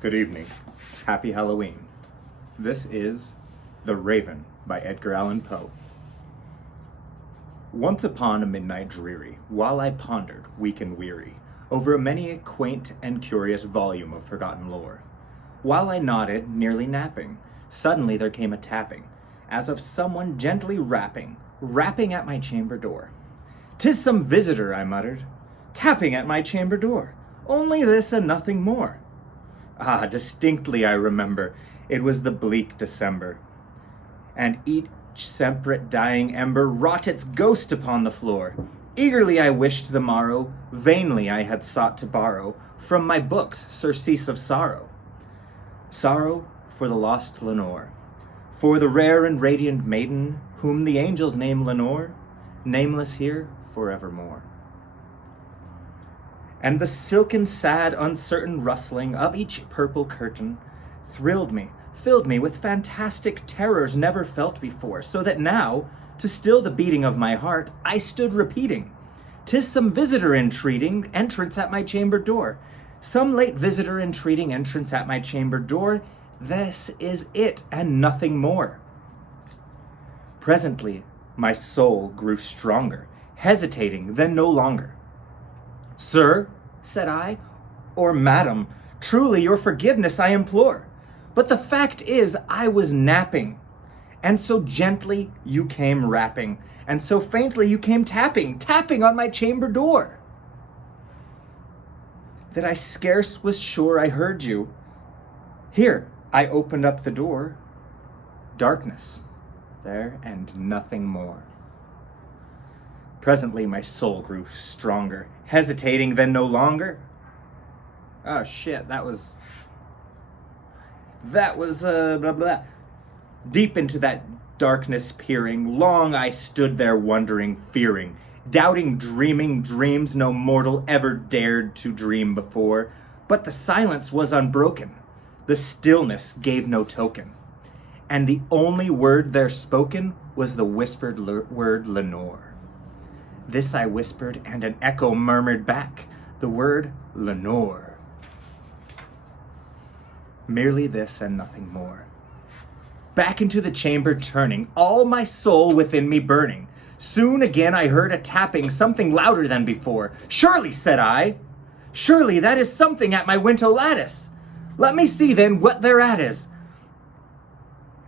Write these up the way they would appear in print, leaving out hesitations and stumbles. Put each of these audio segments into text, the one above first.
Good evening. Happy Halloween. This is The Raven by Edgar Allan Poe. Once upon a midnight dreary, while I pondered, weak and weary, over many a quaint and curious volume of forgotten lore, while I nodded, nearly napping, suddenly there came a tapping, as of someone gently rapping at my chamber door. "'Tis some visitor," I muttered, "tapping at my chamber door. Only this and nothing more." Ah, distinctly I remember, it was the bleak December, and each separate dying ember wrought its ghost upon the floor. Eagerly I wished the morrow, vainly I had sought to borrow from my books surcease of sorrow. Sorrow for the lost Lenore, for the rare and radiant maiden whom the angels name Lenore, nameless here forevermore. And the silken, sad, uncertain rustling of each purple curtain thrilled me, filled me with fantastic terrors never felt before, so that now, to still the beating of my heart, I stood repeating, "'Tis some visitor entreating entrance at my chamber door. Some late visitor entreating entrance at my chamber door. This is it, and nothing more." Presently, my soul grew stronger, hesitating then no longer. "Sir," said I, "or madam, truly your forgiveness I implore. But the fact is I was napping, and so gently you came rapping, and so faintly you came tapping on my chamber door, that I scarce was sure I heard you. Here, I opened up the door. Darkness there and nothing more." Presently my soul grew stronger, hesitating then no longer. Oh shit, that was blah blah. Deep into that darkness peering, long I stood there wondering, fearing, doubting, dreaming dreams no mortal ever dared to dream before. But the silence was unbroken, the stillness gave no token, and the only word there spoken was the whispered word Lenore. This I whispered, and an echo murmured back the word Lenore. Merely this and nothing more. Back into the chamber turning, all my soul within me burning. Soon again I heard a tapping, something louder than before. "Surely," said I, "surely that is something at my window lattice. Let me see then what thereat is,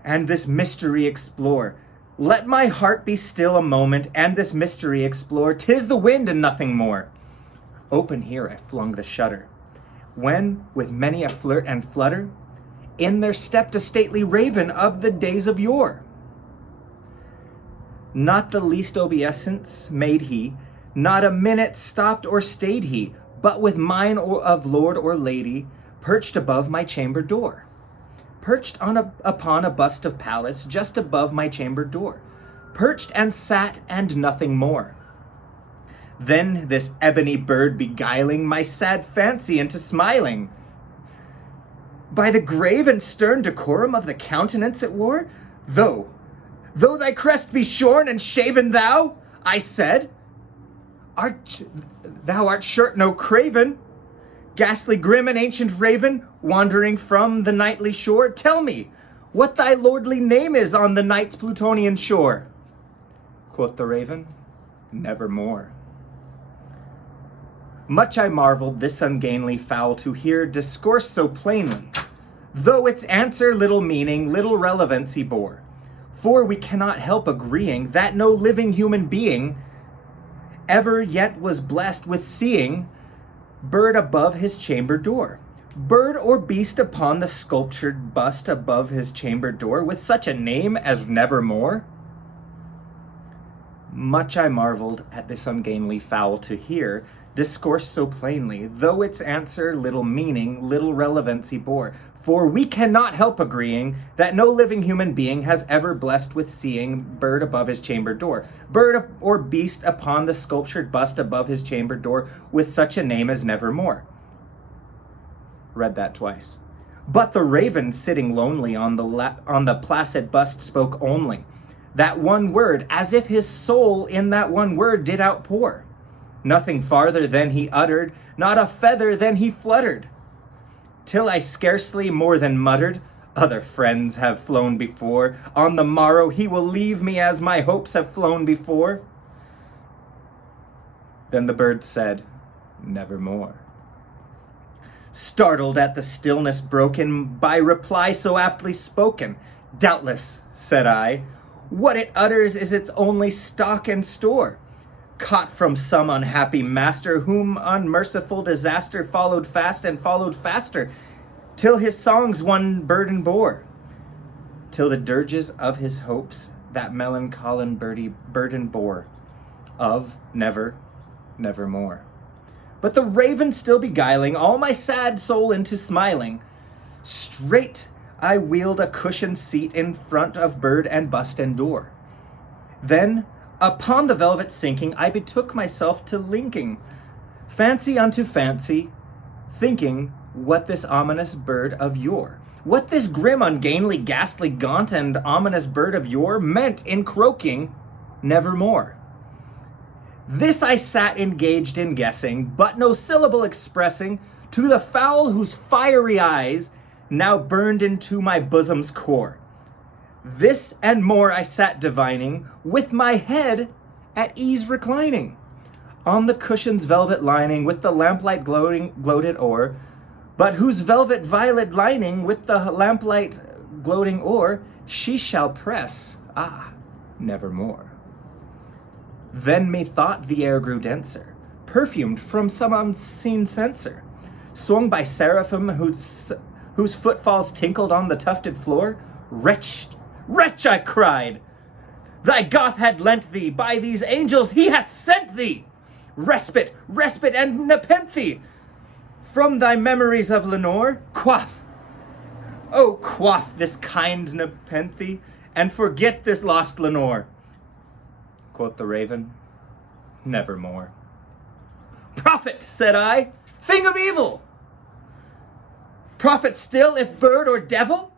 and this mystery explore. Let my heart be still a moment, and this mystery explore. 'Tis the wind and nothing more." Open here I flung the shutter, when, with many a flirt and flutter, in there stepped a stately raven of the days of yore. Not the least obeisance made he, not a minute stopped or stayed he, but with mine of lord or lady, perched above my chamber door. Perched upon a bust of Pallas just above my chamber door. Perched and sat and nothing more. Then this ebony bird beguiling my sad fancy into smiling. By the grave and stern decorum of the countenance it wore, though thy crest be shorn and shaven thou, I said, thou art sure no craven, ghastly grim and ancient raven, wandering from the nightly shore. Tell me what thy lordly name is on the night's Plutonian shore." Quoth the raven, "Nevermore." Much I marveled this ungainly fowl to hear discourse so plainly, though its answer little meaning, little relevancy bore. For we cannot help agreeing that no living human being ever yet was blessed with seeing bird above his chamber door, bird or beast upon the sculptured bust above his chamber door, with such a name as Nevermore. Much I marveled at this ungainly fowl to hear discourse so plainly, though its answer little meaning, little relevancy bore. For we cannot help agreeing that no living human being has ever blessed with seeing bird above his chamber door, bird or beast upon the sculptured bust above his chamber door, with such a name as Nevermore. Read that twice. But the raven sitting lonely on the placid bust spoke only that one word, as if his soul in that one word did outpour. Nothing farther than he uttered, not a feather than he fluttered. till I scarcely more than muttered, other friends have flown before. On the morrow he will leave me as my hopes have flown before. Then the bird said, nevermore. Startled at the stillness broken by reply so aptly spoken, doubtless, said I, what it utters is its only stock and store, caught from some unhappy master, whom unmerciful disaster followed fast and followed faster, till his songs one burden bore, till the dirges of his hopes that melancholy burden bore, of never, nevermore. But the raven still beguiling all my sad soul into smiling, straight I wheeled a cushioned seat in front of bird and bust and door. Then, upon the velvet sinking, I betook myself to linking fancy unto fancy, thinking what this ominous bird of yore, what this grim, ungainly, ghastly, gaunt, and ominous bird of yore meant in croaking nevermore. This I sat engaged in guessing, but no syllable expressing to the fowl whose fiery eyes now burned into my bosom's core. This and more I sat divining, with my head at ease reclining on the cushion's velvet lining, with the lamplight gloated o'er, but whose velvet violet lining with the lamplight gloating o'er she shall press, nevermore. Then methought the air grew denser, perfumed from some unseen censer, swung by seraphim whose footfalls tinkled on the tufted floor. Wretch, wretch, I cried, thy Goth had lent thee, by these angels he hath sent thee respite, respite, and nepenthe from thy memories of Lenore. Quaff, oh, quaff this kind nepenthe, and forget this lost Lenore. Quoth the raven, nevermore. Prophet, said I, thing of evil! Prophet still, if bird or devil?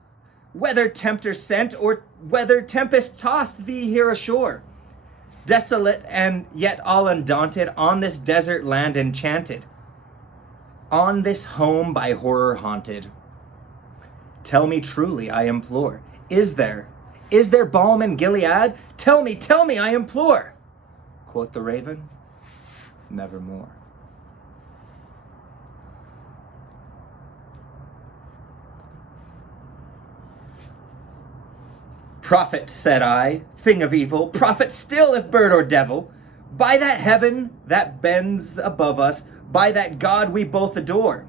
Whether tempter sent, or whether tempest tossed thee here ashore, desolate and yet all undaunted, on this desert land enchanted, on this home by horror haunted. Tell me truly, I implore, is there balm in Gilead? Tell me, I implore. Quoth the raven, nevermore. Prophet, said I, thing of evil, prophet still, if bird or devil, by that heaven that bends above us, by that God we both adore.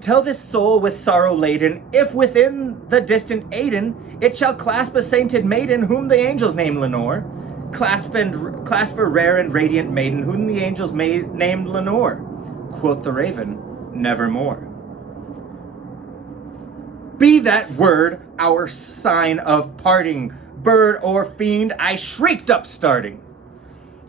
Tell this soul with sorrow laden, if within the distant Aidenn it shall clasp a sainted maiden, whom the angels name Lenore, clasp a rare and radiant maiden, whom the angels named Lenore. Quoth the raven, nevermore. Be that word our sign of parting, bird or fiend, I shrieked upstarting.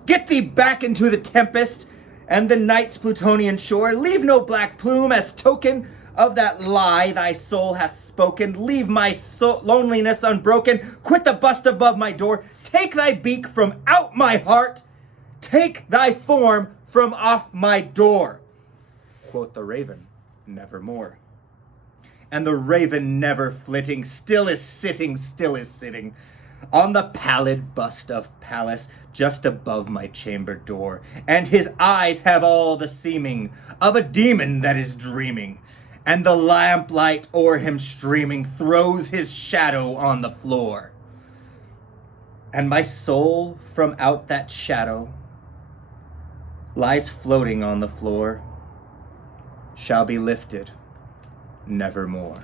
Get thee back into the tempest and the night's Plutonian shore. Leave no black plume as token of that lie thy soul hath spoken. Leave my loneliness unbroken. Quit the bust above my door. Take thy beak from out my heart. Take thy form from off my door. Quoth the raven, nevermore. And the raven, never flitting, still is sitting, on the pallid bust of Pallas, just above my chamber door, and his eyes have all the seeming of a demon that is dreaming, and the lamplight o'er him streaming throws his shadow on the floor. And my soul from out that shadow lies floating on the floor, shall be lifted nevermore.